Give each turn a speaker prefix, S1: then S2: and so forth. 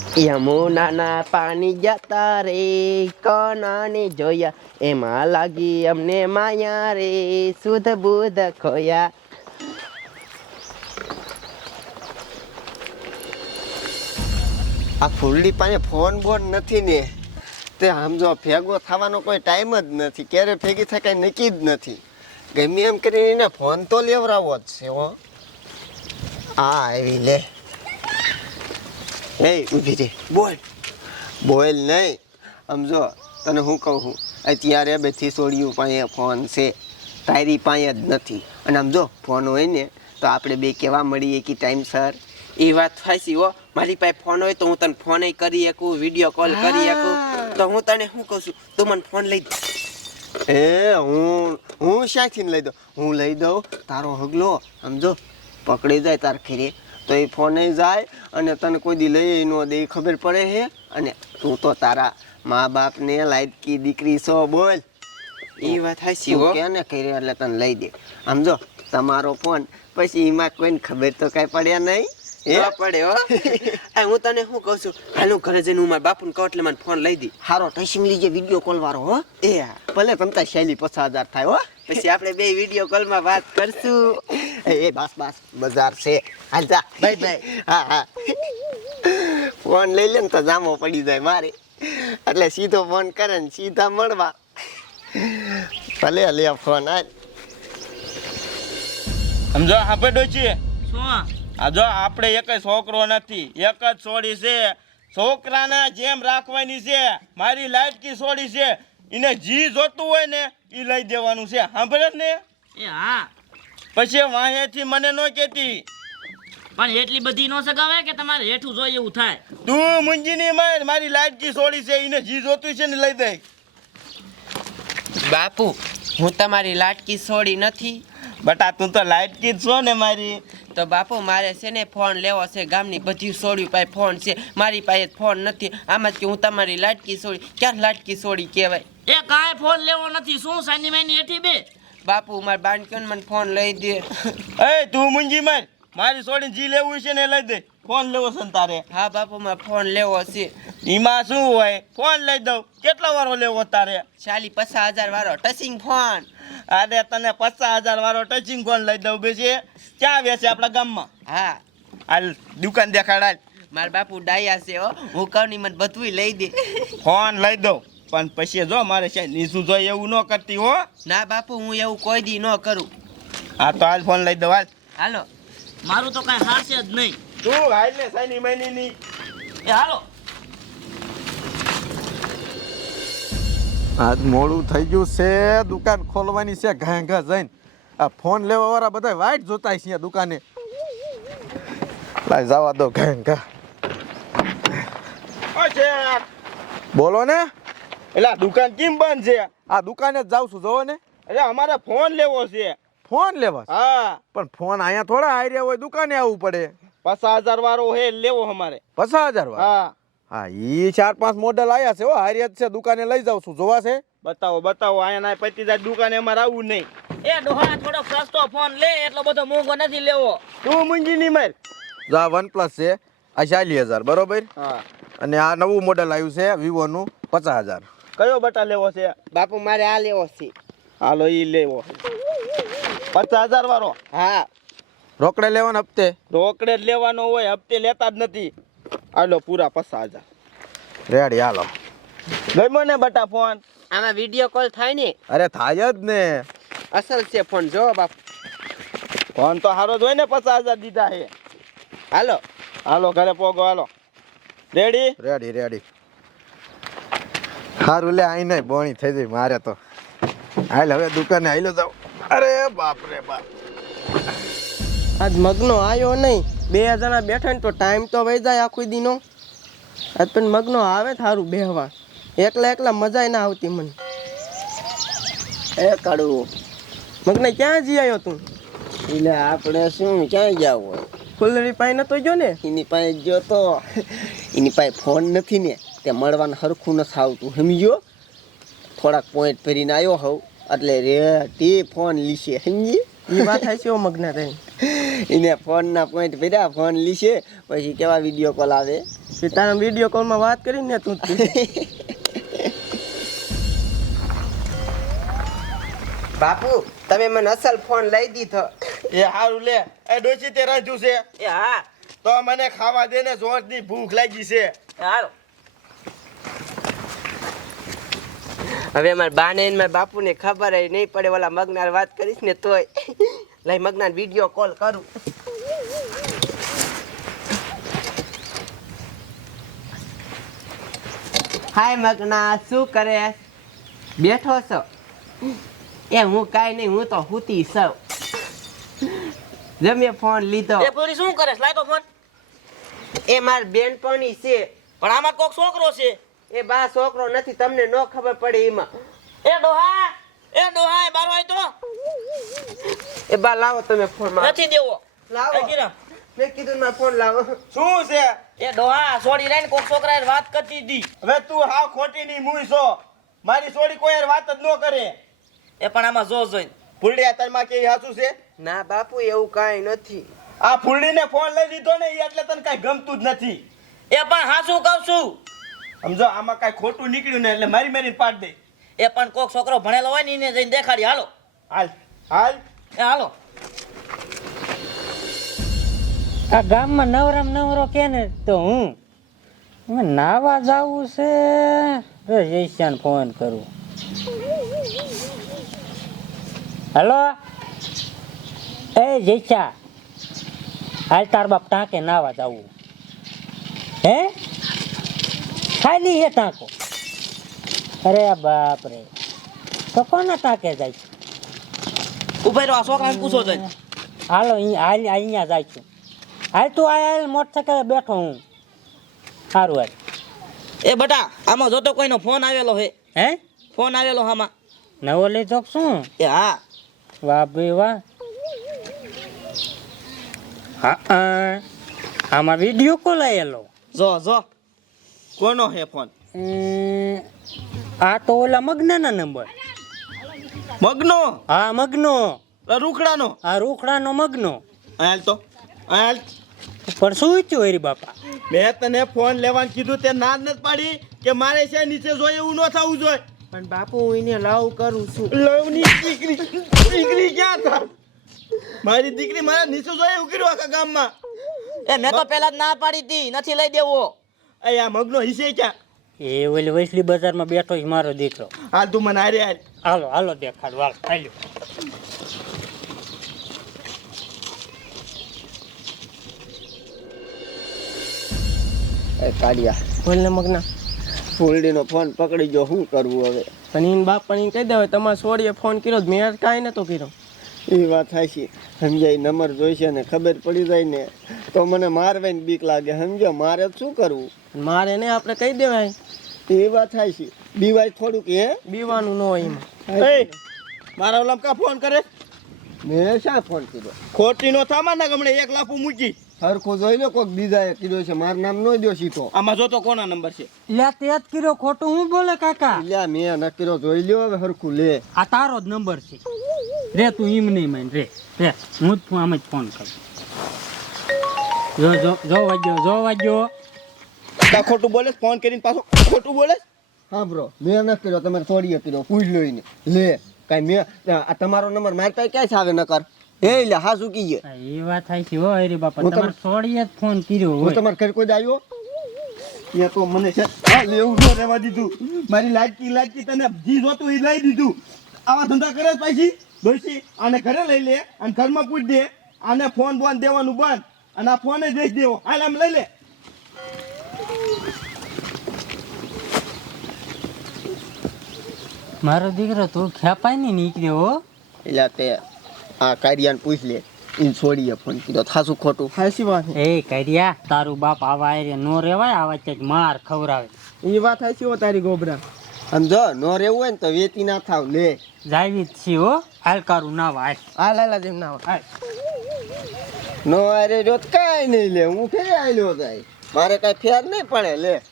S1: યમુનાના પાણી જતા રે કોનાને જોયા એમાં લાગી અમને માયા રે શુદ્ધ બુદ્ધ ખોયા.
S2: આ ફૂલડી પાસે ફોન બોન નથી ને તે આમ જો ભેગો થવાનો કોઈ ટાઈમ જ નથી. ક્યારે ભેગી થાય કાંઈ નક્કી જ નથી. ગમે એમ કરીને ફોન તો લેવડાવવો જ છે. હો આવી લે. એ ઊભી રે. બોલ બોલ નહીં. આમ જો તને હું કહું છું, અત્યારે બધી છોડીઓ પાસે ફોન છે, તારી પાસે જ નથી. અને આમ જો ફોન હોય ને તો આપણે બે કેવા મળીએ કે ટાઈમસર.
S1: એ વાત સાચી હો. મારી પાસે ફોન હોય તો હું તને ફોન કરી શકું, વિડીયો કોલ કરી શકું. તો હું તને શું કહું છું, તું મને ફોન લઈ દે.
S2: હું શાથી લઈ દઉં? હું લઈ દઉં. તારો હગલો સમજો પકડી જાય તાર ખીરે તો એ ફોને જાય અને તને કોઈ દી લઈ ન દે ખબર પડે છે. અને તું તો તારા મા બાપને લાયકી દીકરી છો. બોલ.
S1: એ વાત સાચી હો.
S2: કેને કરી એટલે તને લઈ દે. સમજો તમારો ફોન પછી એમાં કોઈને ખબર તો કાંઈ પડ્યા નહીં.
S1: પડે હો. હું તને શું કહું છું, હાલ હું ઘરે જઈને હું મારા બાપુને કહું એટલે મને ફોન લઈ દે.
S2: હારો ટચિંગ લીજે વિડીયો કોલ વાળો. હો
S1: એ
S2: ભલે તમતા શૈલી 50,000 થાય. હો
S1: પછી આપણે બે વિડીયો કોલમાં વાત કરશું.
S2: એ બસ બસ બજાર છે. હાલ જા.
S1: Bye bye.
S2: હા હા ફોન લઈ લે ને તો જામો પડી જાય મારે. એટલે સીધો ફોન કરે ને સીધા મળવા. ભલે લે ફોન. હાલ
S3: સમજો આપણે ડોચી
S4: શું
S3: આ જો આપણે એક છોકરો નથી, એક જ છોડી છે. છોકરાને જેમ રાખવાની છે. મારી લાડકી છોડી છે, એને જી જોતું હોય ને એ લઈ દેવાનું છે. સાંભળે ને?
S4: એ હા,
S3: પછી વાહેથી મને ન કહેતી.
S4: પણ એટલી બધી નો સગાવે કે તમારે હેઠું જોઈએ એવું થાય.
S3: તું મુંજીની માર, મારી લાડકી છોડી છે, એને જી જોતું છે ને લઈ દે.
S1: બાપુ, હું તમારી લાટકી છોડી નથી.
S3: બટા તું તો લાડકી જ છો ને મારી.
S1: તો બાપુ મારે છે ને ફોન લેવો છે. ગામની બધી છોડ્યું પાસે ફોન છે, મારી પાસે ફોન નથી. આમાં કે હું તમારી લાટકી છોડી. ક્યાં લાટકી છોડી કહેવાય?
S4: એ કાંઈ ફોન લેવો નથી. શું સાની માની હેઠી બે?
S1: બાપુ મારા બાંધક્યો મને ફોન લઈ દે.
S3: એ તું મુંજી માર, મારી છોડીને જી લેવું છે ને લઈ દે. ફોન લેવો છે ને તારે?
S1: હા બાપુ મારે ફોન લેવો છે.
S3: એમાં શું હોય, ફોન લઈ દઉં. કેટલા વાળો લેવો તારે?
S1: 50,000 વાળો ટચિંગ ફોન.
S3: અરે તને 50,000 વાળો ટચિંગ ફોન લઈ દઉં. બેસી ક્યાં વેચે આપણા ગામમાં?
S1: હા
S3: હાલ દુકાન દેખાડ.
S1: મારા બાપુ ડાયા છે હો. હું કહું ની મને બધું લઈ દે.
S3: ફોન લઈ દઉં પણ પછી જો મારે છે નીસું જોઈએ એવું ન કરતી હો.
S1: ના બાપુ હું એવું કોઈ દી ન કરું.
S3: હા તો હાલ ફોન લઈ દઉં. હાલ
S1: હાલો.
S4: મારું તો કાંઈ હારશે જ નહીં.
S3: તું હાલ ને સાની મહિની.
S4: એ હાલો.
S5: આજ મોડું થઈ ગયું છે. દુકાન ખોલવાની છે. ઘા ઘા જઈને આ ફોન લેવા વાળા બધા વાઈટ જોતા છે દુકાને. લાય જવા દો. ઘા ઘા બોલો ને.
S3: એટલે દુકાન કેમ બંધ છે?
S5: આ દુકાને જ જાઉં છું. જોવો ને.
S3: એટલે અમારે ફોન લેવો છે.
S5: ફોન લેવા?
S3: હા
S5: પણ ફોન અહીંયા થોડા આવી રહ્યા હોય. દુકાને આવવું પડે.
S3: 50,000 વાળો હે લેવો અમારે.
S5: 50,000 વાળો?
S3: હા
S5: હા ઈ 4-5 મોડેલ આયા છે. હો હારિયત છે. દુકાને લઈ જાઉં છું. જોવા છે?
S3: બતાવો બતાવો. અહીંયા ના પતી જાય દુકાને અમારે આવવું નહીં.
S4: એ ડોહા થોડો સસ્તો ફોન લે, એટલો બધો મોંઘો નથી લેવો.
S3: તું મુંજી ની માર.
S5: જો આ OnePlus છે. આ 40,000 બરોબર.
S3: હા
S5: અને આ નવું મોડેલ આવ્યું છે Vivo નું 50,000.
S3: કયો બટા લેવો છે?
S1: બાપુ મારે આ લેવો છે.
S3: હાલો ઈ લેવો. 50,000 વાળો?
S1: હા.
S5: રોકડે લેવાના હપ્તે?
S3: રોકડે જ લેવાનો હોય, હપ્તે લેતા જ નથી. હાલો પૂરા 50,000.
S5: રેડી હાલો.
S3: ગમ્યો ને બટા ફોન?
S1: આમાં વિડીયો કોલ થાય ને?
S5: અરે થાય જ ને.
S1: અસલ છે ફોન. જો બાપુ
S3: ફોન તો સારો જ હોય ને. 50,000 દીધા છે.
S1: હાલો.
S3: હાલો ઘરે પોગો. હાલો રેડી?
S5: Ready ready. હારું લે આઈ નહીં બોણી થઈ જાય મારે તો. હાલ હવે દુકાને હાલ્યો જાવ. અરે બાપ રે બાપ.
S6: આજ મગનો આવ્યો નહીં. 2 જણા બેઠા ને તો ટાઈમ તો વહી જાય આખો દીનો. આજ પણ મગનો આવે થારું બેહવા. એકલા એકલા મજા ના આવતી મને.
S2: એ કાળું
S6: મગને ક્યાં જઈ આવ્યો તું?
S2: એટલે આપણે શું ક્યાંય જવું હોય?
S6: ફૂલડી પાસે નતો ગયો ને?
S2: એની પાસે ગયો તો એની પાસે ફોન નથી ને તે મળવાનું હરખું નથી આવતું. સમજ્યો? થોડાક પોઈન્ટ ભરીને આવ્યો હોઉં એટલે રે તે ફોન લીશે. સમજી?
S6: એ વાત થાય છે મગના રહી.
S2: એને ફોનના પોઈન્ટ ભર્યા, ફોન લીશે પછી કેવા વિડીયો કોલ આવે.
S6: કે તારા વિડીયો કોલમાં વાત કરીને તું જ કીધું.
S1: બાપુ તમે મને અસલ ફોન લઈ દીધો.
S3: એ હારું લે. એ ડોશી તે રાખ્યું છે
S4: એ હા
S3: તો મને ખાવા દે ને, જોરની ભૂખ લાગી છે.
S4: એ હાલો
S1: હવે મારા બાને ને મારા બાપુને ખબર નહીં પડે, ઓલા મગનાર વાત કરીશ ને તોય લઈ મગનાર વિડીયો કોલ કરું. હાય મગના, શું કરે? બેઠો છો? એ હું કાંઈ નહીં, હું તો હુતી સૌ. જમે ફોન લીધો.
S4: એ પૂરી શું કરે લાય તો ફોન.
S1: એ માર બેનપણી છે.
S4: પણ આમાં કોક છોકરો છે.
S1: એ બા છોકરો નથી, તમને ન ખબર પડે એમાં.
S4: એ ડોહા એ બારો આય તો
S1: એ બા લાવો તમે ફોન માં.
S4: નથી દેવો.
S1: લાવો.
S4: એ કીધું.
S1: મેં કીધું મારો ફોન લાવો.
S3: શું છે?
S4: એ ડોહા છોડી રહીને કોક છોકરાએ વાત કરતી હતી.
S3: હવે તું હાવ ખોટી ની મુઈ છો. મારી છોડી કોઈ યાર વાત જ ન કરે.
S4: એ પણ આમાં જો જોઈને
S3: ફૂલડી તારમાં કે હાસું છે?
S1: ના બાપુ એવું કાંઈ નથી.
S3: આ ફૂલડીને ફોન લઈ દીધો ને ઈ એટલે તને કાંઈ ગમતું જ નથી.
S4: એ પણ હાસું કહું છું.
S3: સમજો આમાં કાંઈ ખોટું નીકળ્યું ને એટલે મારી પાડ દે.
S4: એ પણ કોક છોકરો ભણેલો હોય ને એને જઈને દેખાડી. હાલો
S3: હાલ
S4: એ હાલો.
S7: આ ગામમાં નવરામ નવરો કે ને તો હું નાવા જાવું છે. જયશ્યાન ફોન કરું. હેલો એ જયશ્યા, હાલ તાર બાપ ટાંકે નાવા જાવું હે? ખાલી હે ટાંકો? અરે બાપ રે, તો કોના ટાંકે જાય છે?
S4: ઉભા રહો, આ છોકરાને પૂછો જઈને.
S7: હાલો અહીંયા જાય છું. હાલ તું હાલ, મોટરસાઇકલ બેઠો હું. સારું હાલ.
S4: એ બટા આમાં જોતો કોઈનો ફોન આવેલો હે.
S7: હે?
S4: ફોન આવેલો આમાં.
S7: નવો લીધો કે શું?
S4: એ હા.
S7: વાહ ભાઈ વાહ. હા આમાં વિડીયો કોલ આવેલો.
S4: જો
S3: કોનો હે ફોન?
S7: આ તો ઓલા મગનાના નંબર.
S3: મગનો?
S7: હા મગનો.
S3: રૂખડાનો?
S7: આ રૂખડાનો મગનો.
S3: હાલ તો હાલ.
S7: પણ શું થયું હરી બાપા?
S3: મેં તને ફોન લેવાનું કીધું તે ના જ નથી પાડી કે મારે છે નીચે જોઈએ એવું ન થવું જોઈએ.
S1: પણ બાપુ હું એને લવ કરું છું.
S3: લવની દીકરી ક્યાં થા? મારી દીકરી મારા નીચે જોઈએ એવું કર્યું આખા ગામમાં.
S4: એ મેં તો પહેલા જ ના પાડી હતી, નથી લઈ દેવો.
S3: આ મગનો હિસે ક્યાં?
S7: એ ઓલી વૈસલી બજારમાં બેઠો છે મારો દીકરો.
S3: હાલ તું મને હારે હાલ.
S7: હાલો હાલો દેખાડ વાલ હાલ્યો.
S2: એ કાઢ્યા
S6: બોલ ને મગના.
S2: ફૂલડીનો ફોન પકડી ગયો, શું કરવું હવે?
S6: પણ એને બાપ પણ એને કહી દે તમારે છોડીએ ફોન કર્યો મેં કાંઈ નતો કર્યો.
S2: એ વાત થાય છે. સમજાય નંબર જોઈશે ને ખબર પડી જાય ને તો મને મારવાની બીક લાગે. સમજો મારે શું કરવું?
S6: મારે ને આપણે કહી દેવાય.
S2: એ વાત થાય છે. બીવાય થોડુંક હે?
S6: બીવાનું ન હોય એમાં.
S3: એ મારા ઓલામ કા ફોન કરે?
S2: મેં શા ફોન કર્યો?
S3: ખોટી નો થામા ને ગમણે 1 લાખ મૂકી.
S2: સરખું જોઈ લો, કોઈક બીજાએ કીધું છે, મારું નામ ન દો સીધો.
S3: આમાં જોતો કોના નંબર છે?
S7: લ્યા તે જ કર્યો, ખોટું હું બોલે કાકા?
S2: લ્યા મેં ન કર્યો, જોઈ લ્યો હવે સરખું લે.
S7: આ તારો જ નંબર છે. રે તું એમ નહીં માન રે હું જ આમ જ ફોન કરું. જો વાગ્યો.
S3: કા ખોટું બોલે? ફોન કરીને પાછો ખોટું બોલે?
S2: હા બ્રો, મેં ન કર્યો, તમારે થોડીએ કર્યો. પૂછ લો એને. લે કાંઈ મેં આ તમારો નંબર મારી પાસે ક્યાંય આવે ન કર. એ લે હા શું કીએ?
S7: એ વાત થાય છે હો હરી બાપા,
S2: હું
S7: તમારે છોડીએ જ ફોન કર્યો
S2: હું
S7: હોય.
S2: તમારે ઘરે કોઈ જ આવ્યો?
S3: એ તો મને છે હા લેવું ન રહેવા દીધું. મારી લાડકી તને જી જોતું એ લઈ દીધું. આવા ધંધા કરે પાછી દોશી આને ઘરે લઈ લે અને ઘરમાં પૂછ દે. આને ફોન બોન દેવાનું બંધ અને આ ફોન જ દઈ દેવો. હાલ આમ લઈ લે.
S7: મારો દીકરો તું ખેપાય નહીં નીકળ્યો હો.
S2: એટલે તે આ કારિયાને પૂછ લે, એને છોડીએ ફોન કીધો. થાશું ખોટું?
S6: હાસી વાત છે.
S7: એ કર્યા તારું બાપ આવા એરે નો રેવાય, આવા ચેક માર ખવરાવે.
S6: એ વાત હાસી હો તારી ગોબરા.
S2: સમજો ન રહેવું હોય ને તો વેચી ના થાવ. લે
S7: જાવી જ છે હો, હાલકારું ના વાય.
S6: આ લાલા જેમ ના હોય.
S7: હાલ.
S2: નો અરે જો કાંઈ નહીં. લે હું ફેર આવેલો થાય, મારે કાંઈ ફેર નહીં પડે. લે